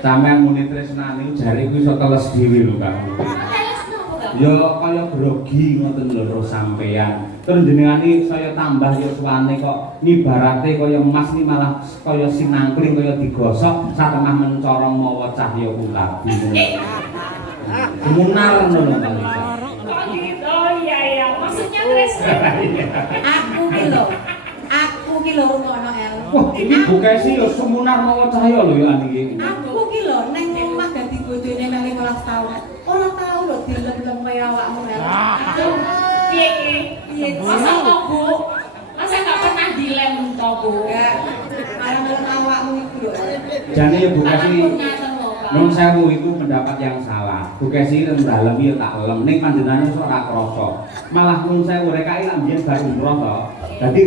Sampeyan muni tresnani jare kuwi iso teles dhewe lho Kak. Ya kaya grogi ngoten lho sampeyan. Terus jenengane saya tambah ya suwane kok nibarate kaya emas ni malah kaya sinangkling kaya digosok satengah mencorong mawa cahya kulabi. Munar ngono Kak. Kok gitu? Oh iya maksudnya tresna. Aku ki lho rungokno El. Wah, ini bukesi ya sumunar mawa cahya lho ya niki. Aku ki lho neng omah ganti bojone nang 15 tahun. Ora tau lho dilem-lem kaya awakmu El. Aduh, piye ki? Masa kok Bu? Masa gak pernah dilem to Bu? Ya, malah awakmu iku lho. Jane ya bukesi nun sewu itu pendapat yang salah. Bukesi ndalem ya tak lem ning panjenengane ora krasa. Malah nun sewu rek lak mbiyen bar umroh to. Dadi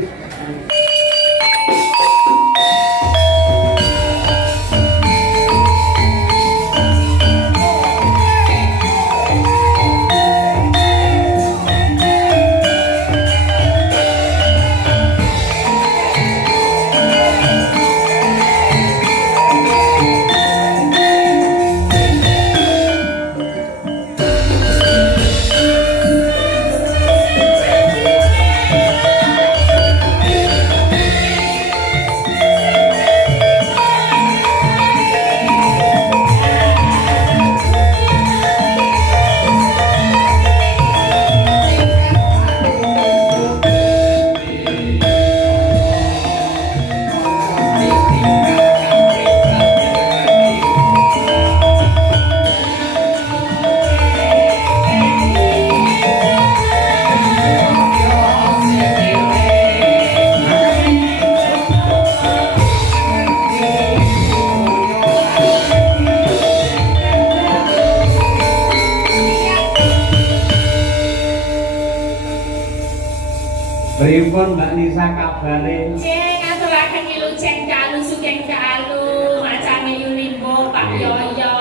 pripun Mbak Nisa kabare? Ceng aturaken ilujeng kalu sugeng kalu macane Yulimbo Pak Yoyo.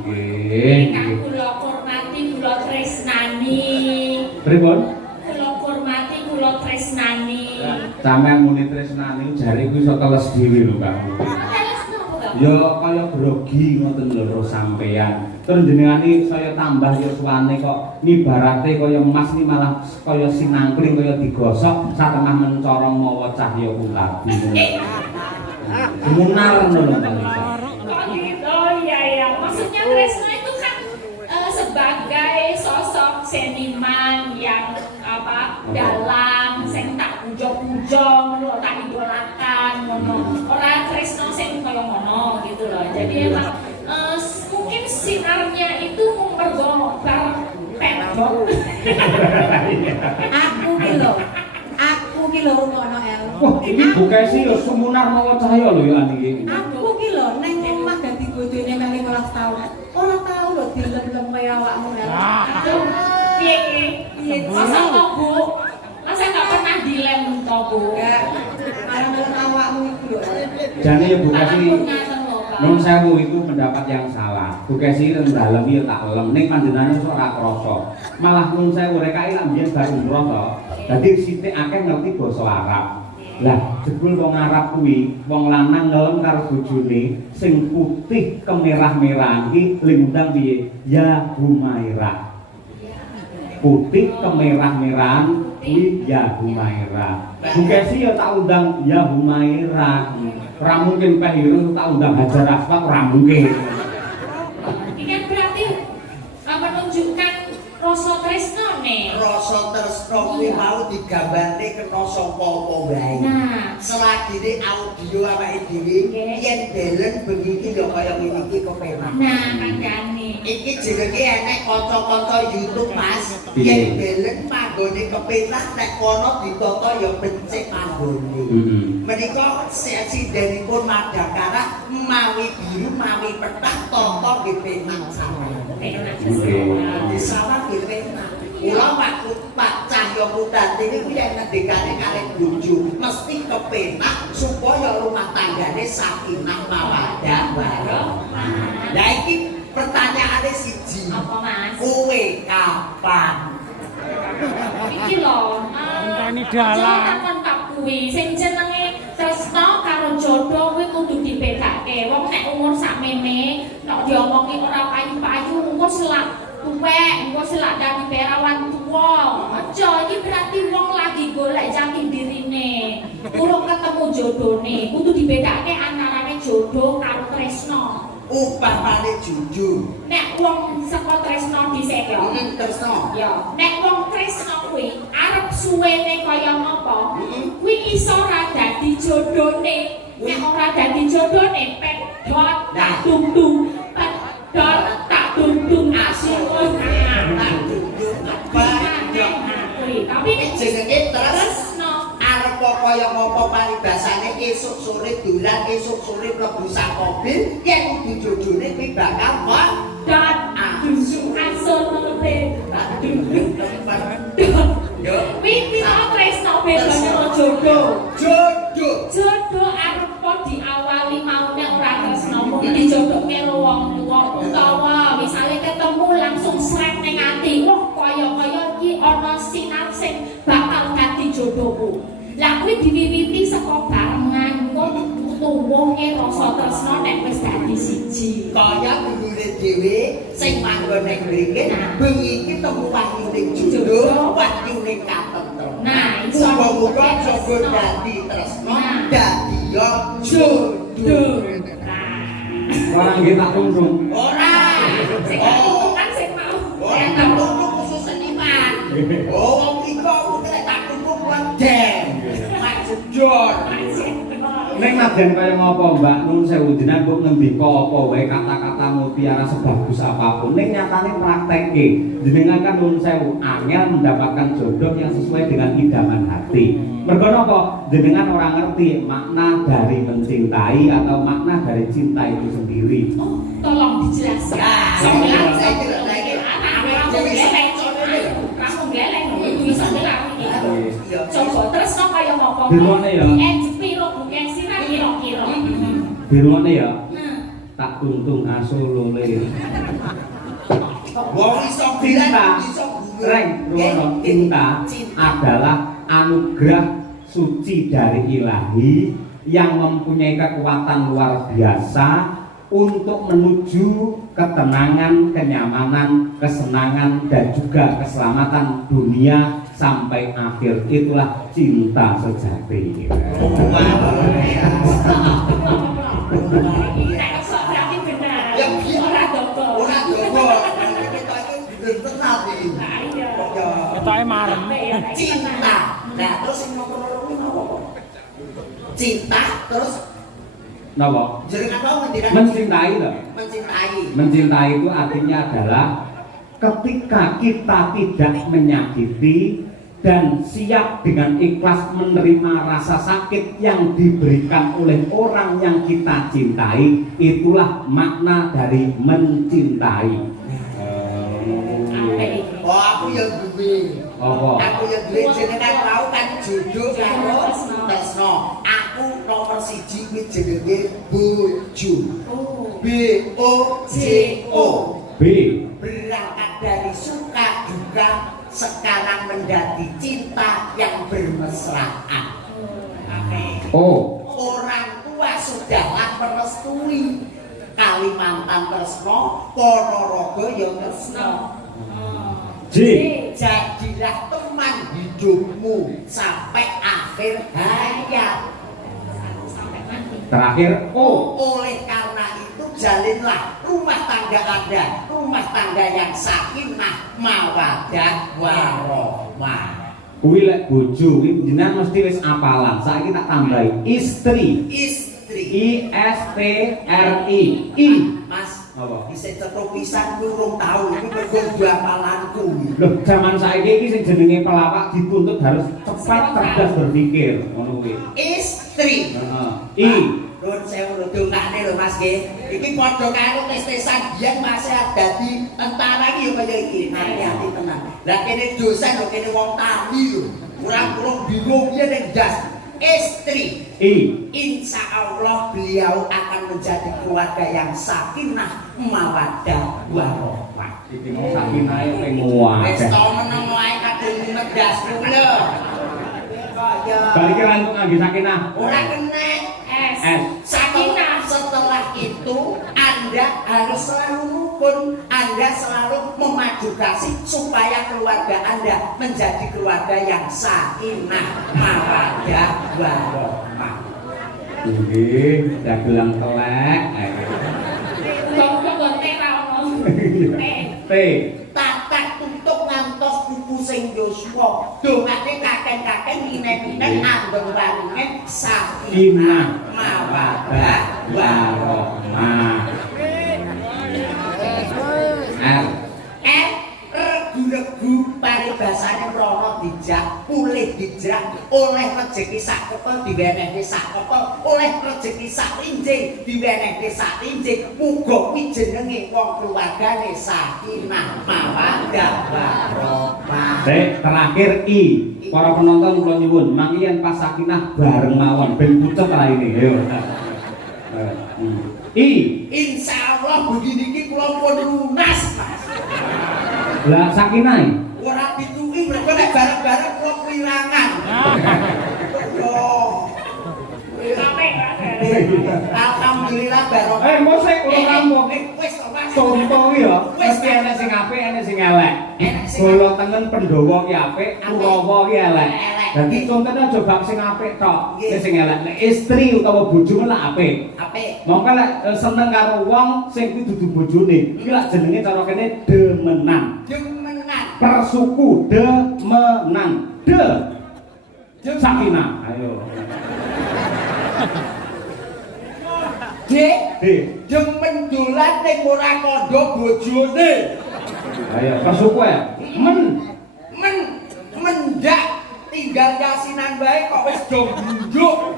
Nggih. Kula hormati kula tresnani. Pripun? Kula hormati kula tresnani. Sampeyan muni tresnani jare kuwi iso teles dhewe lho Kak. Ya kaya grogi ngoten lho sampeyan. Terus jenengane saya tambah ya suwane kok nibarate kaya emas ni malah kaya sinangkling kaya digosok satengah mencorong mawa cahya kulabi. Munar ngono Kak. Kok gitu? Oh iya maksudnya tresna itu kan sebagai sosok seniman yang dalam sing tak puja-puja ngono tak idolakan ngono. Ora tresno sing kaya ngono gitu loh. Jadi emang mungkin sinarnya itu mergo bar pembo. Aku ki lho rungokno El. Wah, ini bukesi ya sumunar mawa cahya lho ya niki. Aku ki lho neng omah ganti bojone nang 15 tahun. Ora tau lho dilem-lem kaya awakmu El. Aduh, piye ki? Masa kok Bu? Masa gak pernah dilem to Bu? Ya, malah awakmu iku lho. Jane ya bukesi nun sewu itu pendapat yang salah. Bukesi ndalem ya tak lem ning panjenengane ora krasa. Malah nun sewu rek lak mbiyen bar umroh to. Dadi sithik akeh ngerti basa Arab. Lah jebul wong Arab kuwi wong lanang ngelem karo bojone sing putih kemerah-merahan iki lindang piye? Ya Humairah. Putih kemerah-merahan kuwi ya Humairah. Bukesi ya tak undang ya Humairah. Ora mungkin Pak Irung tak undang Hajar Aswad ora mungkin. Ini kan berarti menunjukkan rasa tresnane. Rasa tresno kuwi mau digambarne kena sapa apa wae. Nah, selagine audio awake dhewe yen delen bengi iki ya kaya ngene iki kepenak. nah kandhane. Iki jenenge enek kanca-kanca YouTube Mas. Yen delen manggone kepenak nek kono ditata ya becik manggone. Menika sindenipun Madakara mawi biru mawi petang tata nggih penak sampeyan. Di sawah nggih penak. Kula Pak Cahyo Putranti niku yen ngendikane kalih bojo mesti kepenak supaya rumah tanggane sakinah mawaddah warahmah. Lah iki pertanyaane siji. Apa Mas? Kowe kapan? Iki lho. Ini dalang. Takon Pak kuwi sing jenenge tresno karo jodoh kuwi kudu dibedakake. Wong nek umur sakmene nek diomongi ora payu-payu engko selak tuwek, engko selak dadi perawan tuwa. Aja iki berarti wong lagi golek jati dirine. Urung ketemu jodone. Kudu dibedakake antarane jodoh karo tresno. Upamane jujur. Nek wong saka tresno dhisik ya. Tresno. Ya, nek wong tresno kuwi arep suwene kaya ngapa? Kuwi iso ora dadi jodone. Nek ora dadi jodone pedhot tak dung-dung, pedhot tak dung-dung asyik tak dung-dung tapi nek jenenge tresno arep kaya ngapa paribasane esuk sore dolan esuk sore mlebu sak mobil yen kudu jodone kuwi bakal kok dot dung-dung asun mlebu tak dung-dung yo kuwi tresno bedane jodoh jodoh arep diawali maune ora tresno mung dijodohke karo wong tuwa utawa misale ketemu langsung srek ning ati wah kaya-kaya iki ana sinar sing bakal dadi jodohku. Lah kuwi diwiwiti saka barengan engko tuwuhe rasa tresno nek wis dadi siji. Kaya dulure dhewe sing manggon ning mriki bengi iki temu wahyune jodoh, wahyune katentrem. Nah, iso muga-muga jogo dadi tresno, dadi yo jodoh. Orang nggih tak tungtung. Ora. Sing kan sing mau. Ora tak tungtung khusus seniman. Oh, wong iki kok nek tak tungtung wedeng. Maksud jor. Nek naden kaya ngopo Mbak Nun sewu jenengan kok ngendika apa wae kata-kata mutiara sebagus apapun ning nyatane praktekke jenengan kan nun sewu angel mendapatkan jodoh yang sesuai dengan idaman hati. Mergo napa jenengan ora ngerti makna dari mencintai atau makna dari cinta itu sendiri. Oh, tolong dijelaskan. Sampeyan saya tidak lagi kamu geleng bisa bilang coba terus kaya ngopo piro bukan sirah kira-kira birone ya tak tuntung asolole wong iso bilang iso reng ruwono cinta adalah anugerah suci dari ilahi yang mempunyai kekuatan luar biasa untuk menuju ketenangan, kenyamanan, kesenangan dan juga keselamatan dunia sampai akhir. Itulah cinta sejati. Cinta. Nah, terus sing nomor cinta terus Napa? Mencintai loh. Mencintai. Mencintai itu artinya adalah ketika kita tidak menyakiti dan siap dengan ikhlas menerima rasa sakit yang diberikan oleh orang yang kita cintai, itulah makna dari mencintai. Oh, aku yang duwe. Aku yang duwe jenengan tahu kan jodoh karo tresno. Aku nomor 1 kuwi jenenge bojo. B O J O. B. Berangkat dari suka duka sekarang menjadi cinta yang bermesraan. O. Orang tua sudahlah merestui Kalimantan tresno, Ponorogo ya tresno. J. Jadilah teman hidupmu sampai akhir hayat. Terakhir O. Oleh karena itu jalinlah rumah tangga Anda, rumah tangga yang sakinah, mawaddah, warahmah. Kuwi lek bojo kuwi jenengan mesti wis apalan. Saiki tak tambahi istri. I S T R I. I. Mas, apa? bisa cetok pisan kurung tahu iki mergo bapalanku. Loh, zaman saiki iki sing jenenge pelawak dituntut harus cepat cerdas berpikir, ngono kuwi. Istri. Heeh. I. Nuwun sewu lho dongane lho Mas nggih. Iki padha karo tes-tesan biyen masih dadi tentara iki ya kaya iki. Hati-hati tenan. Lah kene dosen lho kene wong tani lho. Ora kurang bingung piye ning das. Istri. I. Insya Allah beliau akan menjadi keluarga yang sakinah, mawaddah, warahmah. Iki mau sakinah yo ping wae. Wis to meneng wae kadung medasmu lho. Balik langsung ngangge sakinah. Ora kena S. Sakinah. Setelah itu Anda harus selalu rukun, Anda selalu memadu kasih supaya keluarga Anda menjadi keluarga yang sakinah, mawaddah, warahmah. Nggih, dagelang telek. Kok tera ono. T. Tatak tutuk ngantos buku sing Yosua. Dongake kakek-kakek minen-minen andeng waringe sakinah, mawaddah, warahmah. Regu-regu paribasane mrono dijak, pulih dijak, oleh rejeki sak kepel diwenehke sak kepel, oleh rejeki sak linjing diwenehke sak linjing. Muga kuwi jenenge wong keluargane sakinah, mawaddah, warahmah. Terakhir I. Para penonton kula nyuwun, mangke yen pas sakinah bareng mawon ben pucet raine. Ayo. I. Insyaallah begini iki kula pun lunas, Mas. Lah sakinah. Ora dituki mergo nek bareng-bareng kula kehilangan. Yo. Sampai Alhamdulillah barokah. Mosek kula rampung. Wis to, Mas. Contoh ya, mesti ana sing apik, ana sing elek. Bola tengen Pandhawa ki apik, Kurawa ki elek. Dadi contone aja bab sing apik tok, sing elek. Nek istri utawa bojo lek apik. Apik. Mongko lek seneng karo wong sing kuwi dudu bojone, iki lak jenenge cara kene demenan. Demenan. Persuku demenan. Sakinah. Ayo. Dik, demen dolan ning ora kandha bojone. Ayo, persuku ya. Mendak tinggal yasinan bae kok wis do bunduk.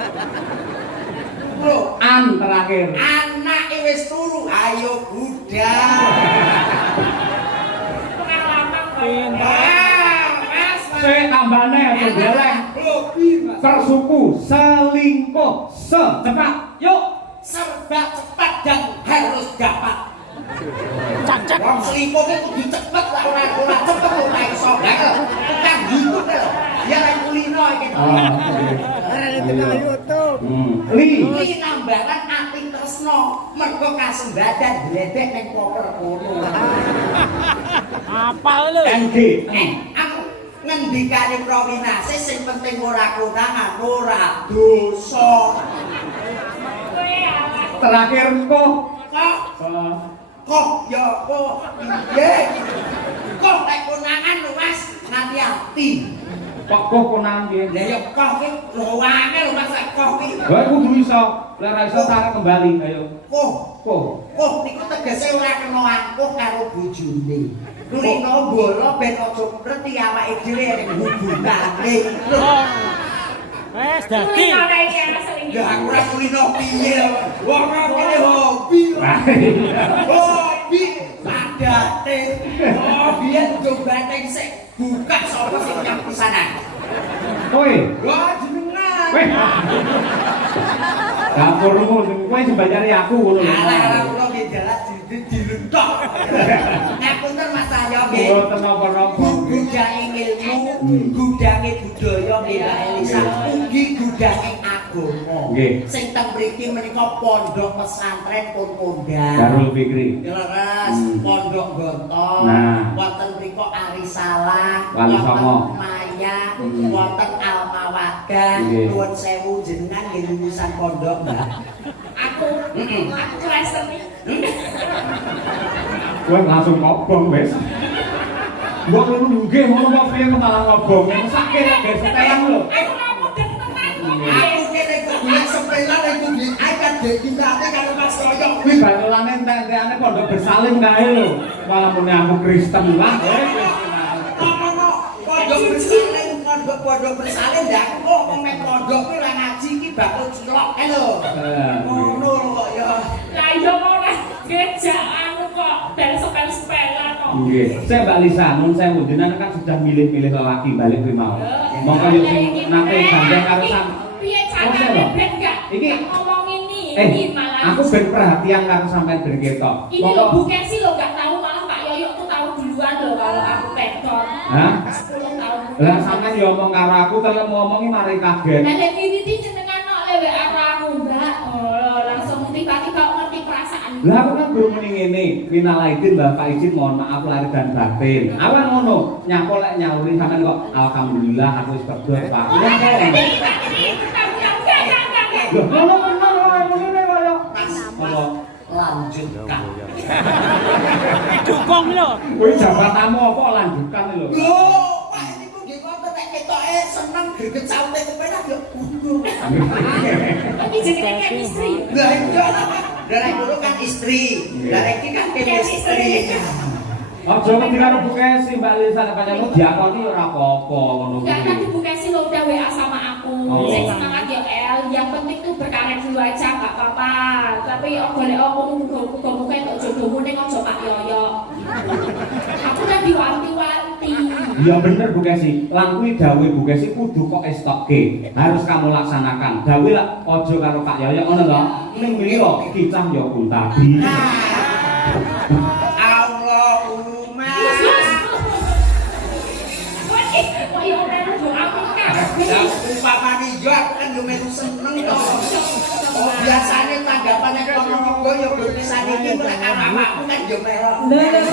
Lho, An terakhir. anake wis turu, ayo budal. pengalaman Mas. Saya tambane aja geleng. Persuku selingkuh secepat. Yuk. Serba cepat dan harus dapat. Wong selingkuh ki kudu cepet lah ora cepet ora iso. Kan YouTube lho. Ya lek kulino iki. YouTube. Li. Iki nambaran ati tresno mergo kasembadan gledek ning koper kono. Apal lho. NG. Aku ngendikane Prawinase sing penting ora konangan, ora dosa. Terakhir kok. Kok ya kok. Nggih. Kok nek konangan lho Mas, hati-hati. Kok konangan piye? Lah ya kok ki lho angel lho Mas kok ki. Wae kudu iso. Lek ra iso tarik kembali ayo. Kok niku tegese ora kena angkuh karo bojone. Rino bola ben aja ngerti awake dhewe ning hubungane. Wes dadi. Ya aku ora kulino piye. Wong ngene hobi. Hobi padate. Biyen jobate sik buka sapa sing nyang pisanan. Kowe. Wah jenengan. Weh. Dapurmu kowe dibayari aku ngono lho. Alah kula nggih jalan diluntok. Ngapunten Mas Cahyo nggih. Mboten napa-napa. Gudange ilmu, gudange budaya nggih Mbak Elisa. Ugi gudange agama. Nggih. Sing teng mriki menika pondok pesantren pun kondang. Darul Fikri. Leres, pondok Gontor, Nah. wonten mriku Arisalah, Wali Songo. Maya, wonten Almawadah. Nggih. Nuwun sewu jenengan nggih lulusan pondok, Mbak. aku Kristen nih. Kowe langsung ngobong wis. Mbok ngono nggih ngono kok piye malah ngobong. Mesake nek guys setelan lho. Aku kamu dan teman. Aku kene kebulan sepelan iku nggih akan dikindate karo Mas Royo. Kuwi batulane entek-entekane pondok bersalin kae lho. Malah muni aku Kristen lah. Pondok bersalin ndak kok nek pondok kuwi ora ngaji iki bakul cilok kae lho. Ngono lho kok ya. Lah iya ora gejak anu kok dan sepel-sepelan kok. Nggih. Saya Mbak Lisa, nun sewu jenengan kan sudah milih-milih lelaki balik kuwi mau. Monggo yo sing nate gandeng karo sam. Piye carane ben gak ngomongin ini malah. Aku ben perhatian karo sampean ben ketok. Ini lho Bu Kensi lho gak tahu malah Pak Yoyo tuh tahu duluan lho kalau aku petot. Hah? 10 tahun. Lah sampean yo ngomong karo aku kalau ngomongi mari kaget. Lah nek wiwiti jenengan kok lewek karo aku, Mbak. Lah aku kan guru muni ngene, minal aidin Bapak izin mohon maaf lahir dan batin. Awan ngono, nyapa lek nyauri sampean kok alhamdulillah aku wis berdoa Pak. Ya kok. Lho, ngono ngene kaya. Apa? Lanjutkan. Dukung lho. Kuwi jabatanmu apa lanjutkan lho. Lho, Pak niku nggih wonten nek ketoke seneng greget saute kepenak ya kudu. Tapi jenenge chemistry. Lah iya. Lah dulu kan istri. Lah iki kan chemistry. Aja ngira Bu Kesi Mbak Lisa nek pancen diakoni ora apa-apa ngono Enggak kan kuwi. Ibu Kesi lo udah WA sama aku. Oh. Saya semangat ya El, yang penting tuh berkarir dulu aja nggak apa-apa. Tapi boleh aku muga-muga entuk jodohmu ning ojo Pak Yoyo. Aku udah diwanti-wanti. Iya bener Bu Kesi, lan kuwi dawuh Bu Kesi kudu kok estokke. Harus kamu laksanakan. Dawuh lah aja karo Pak Yoyo ngono to. Ning mriko kicah ya kuntabi. Allahumma. Wah, ya udah doa aku kan. Ya umpamane yo aku kan yo melu seneng to. Oh biasane tanggapane kono monggo yo tulisane iki lek awakku kan yo melu. Lho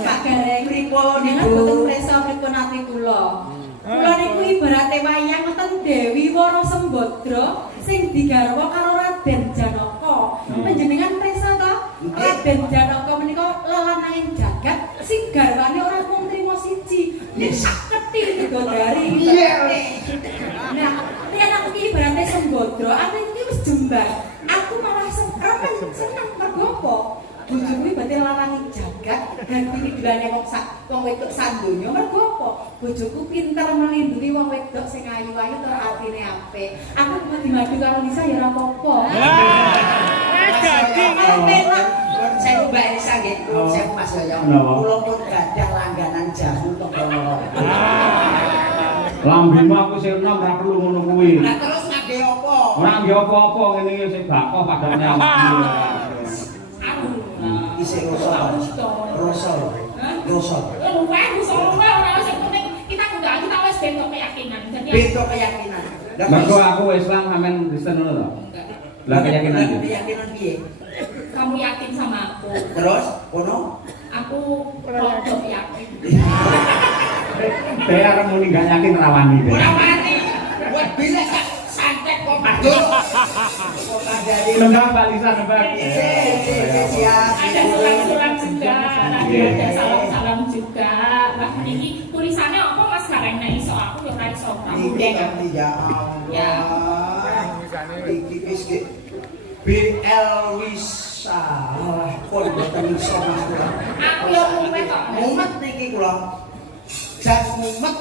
Pak Gareng, Pripun jenengan niku? boten preso pripun ati kula. Kula niku ibarate wayang ngeten Dewi Wara Sembadra sing digarwa karo Raden Janaka. Panjenengan preso to? Raden Janaka menika lelananging jagat sing garwane ora mung trima siji, nek saketi bidodari. Iya. Nah, yen aku iki ibarate Sembadra, aku iki wis jembar. Aku malah seneng mergo apa? Bojoku iki berarti laranging jagat dan iki dilane wong wedok sak donya mergo apa? Bojoku pinter melindungi wong wedok sing ayu-ayu tur atine apik. Aku cuma dimadu karo Lisa ya ora apa-apa. Saya Mbak Elisa nggih, saya Mas Yoyo. Kula pun gadah langganan jamu toko loro. Lambemu aku sing enom ora perlu ngono kuwi. Lah terus ngangge apa? Ora nggih apa-apa ngene iki sing bakoh padane awakmu. Isih rasa. Rasa. Rasa. Kita wis bentuk keyakinan. Jadi Beda keyakinan. Mergo aku Islam sampean Kristen ngono to. Lah keyakinan iki. Keyakinan piye? kamu yakin sama aku. Terus, kono? Aku rodok yakin. Saya arep muni gak yakin rawani deh. Ora wani. Buat bila santet kok padus. Nembak Mbak Lisa nembak. Siap. Ada surat-surat juga, ada salam-salam juga. Wah, ini tulisannya apa Mas karena iso aku yo ora iso. Kamu deh kan. Ya Allah. Iki wis BL Wisa. Pun boten iso Mas. Aku yo mumet kok. Mumet niki kula. Jan mumet.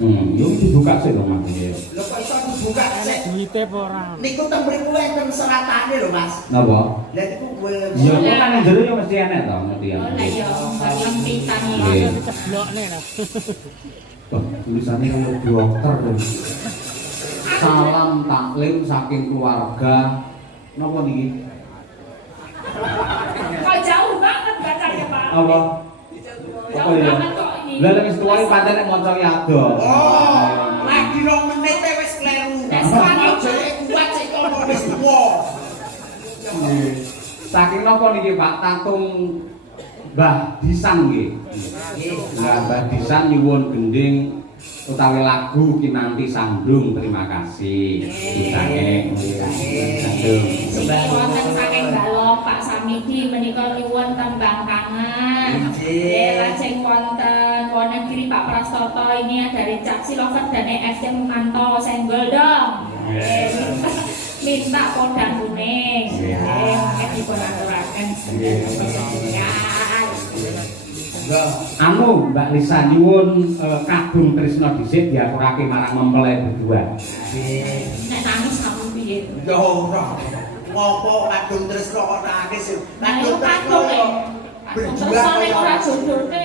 Yo dibuka sih dong Mas. Lho kok iso dibuka nek Duite apa ora? niku teng mriku enten seratane lho Mas. Napa? Lah niku kowe Iya, kok kan yang jero yo mesti enek to ngerti ya. Oh lah yo, barang pitani. Iya. Ceblokne lah. Wah, tulisannya kayak dokter deh. Salam taklim saking keluarga. Napa niki? Kok jauh banget bacanya Pak. Apa? Jauh ya? banget kok ini. Lah nek wis tuwa pancen nek maca ki ado. Oh, lagi 2 menit wis kleru. Aja kuat sik kono wis tuwa. Saking napa niki Pak tatung Mbah Disan nggih. Lah Mbah Disan nyuwun gending utawi lagu kinanti sandung terima kasih. Disange. Sandung. Wonten saking Balok Pak Samidi menika nyuwun tembang kangen. Lajeng wonten Wonogiri Pak Prastoto ini dari Caksi Lover dan EFC Mukanto senggol dong. Minta podang kuning. Mungkin dipun-aturaken. Anu Mbak Lisa nyuwun kadung Trisno dhisik diaturake marang mempelai berdua. Nek nangis kamu piye? Ya ora. Ngopo kadung tresno kok nangis. Nah, yo kadung. Berdua nek ora jodohne.